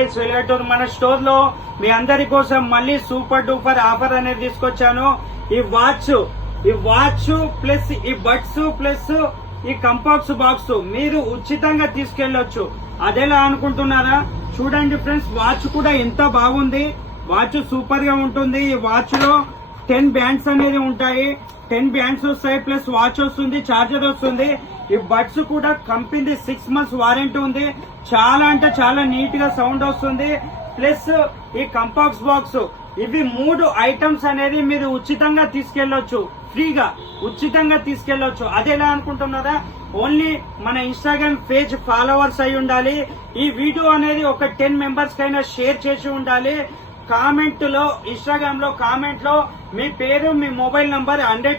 Welcome మన store లో మీ అందరి కోసం మళ్ళీ సూపర్ డూపర్ ఆఫర్ అనేది తీసుకొచ్చాను. ఈ వాచ్ ప్లస్ ఈ బడ్స్ ప్లస్ ఈ కంపాక్స్ బాక్స్ మీరు ఉచితంగా తీసుకెళ్లొచ్చు. అదేలా అనుకుంటున్నారా? చూడండి ఫ్రెండ్స్, వాచ్ కూడా ఎంత బాగుంది. వాచ్ సూపర్ గా ఉంటుంది. ఈ వాచ్ లో 10 బ్యాండ్స్ అనేది ఉంటాయి. 10 బ్యాండ్స్ వస్తాయి, ప్లస్ వాచ్ వస్తుంది, చార్జర్ వస్తుంది. ఈ బడ్స్ కూడా కంపెనీ 6 months వారంటీ ఉంది. చాలా అంటే చాలా నీట్ గా సౌండ్ వస్తుంది. ప్లస్ ఈ కంపాక్స్ బాక్స్, ఇవి 3 ఐటమ్స్ అనేది మీరు ఉచితంగా తీసుకెళ్లొచ్చు. ఫ్రీగా ఉచితంగా తీసుకెళ్లొచ్చు. అదేలా అనుకుంటున్నారా? ఓన్లీ మన ఇన్స్టాగ్రామ్ పేజ్ ఫాలోవర్స్ అయి ఉండాలి. ఈ వీడియో అనేది ఒక 10 మెంబర్స్ కైనా షేర్ చేసి ఉండాలి. కామెంట్ లో, ఇన్స్టాగ్రామ్ లో కామెంట్ లో మీ పేరు, మీ మొబైల్ నంబర్ 1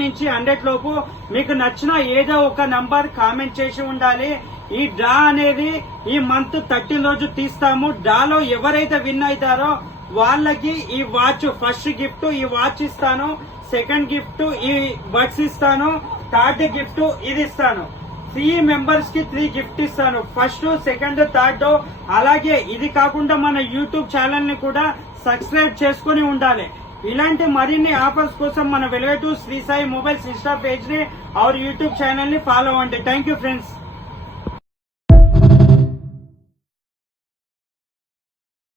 నుంచి 100 లోపు మీకు నచ్చిన ఏదో ఒక నంబర్ కామెంట్ చేసి ఉండాలి. ఈ డ్రా అనేది ఈ మంత్ 13 రోజు తీస్తాము. డ్రాలో ఎవరైతే విన్ అవుతారో వాళ్ళకి ఈ వాచ్ ఫస్ట్ గిఫ్ట్ ఈ వాచ్ ఇస్తాను, సెకండ్ గిఫ్ట్ ఈ బడ్స్ ఇస్తాను, థర్డ్ గిఫ్ట్ ఇది ఇస్తాను. 3 మెంబర్స్ కి 3 గిఫ్ట్ ఇస్తాను. First, second, third. అలాగే ఇది కాకుండా మన యూట్యూబ్ ఛానల్ ని కూడా సబ్స్క్రైబ్ చేసుకుని ఉండాలి. ఇలాంటి మరిన్ని ఆఫర్స్ కోసం మన welcome to Shri Sai mobiles insta page ని और యూట్యూబ్ ఛానల్ ని ఫాలో అవ్వండి. Thank you friends.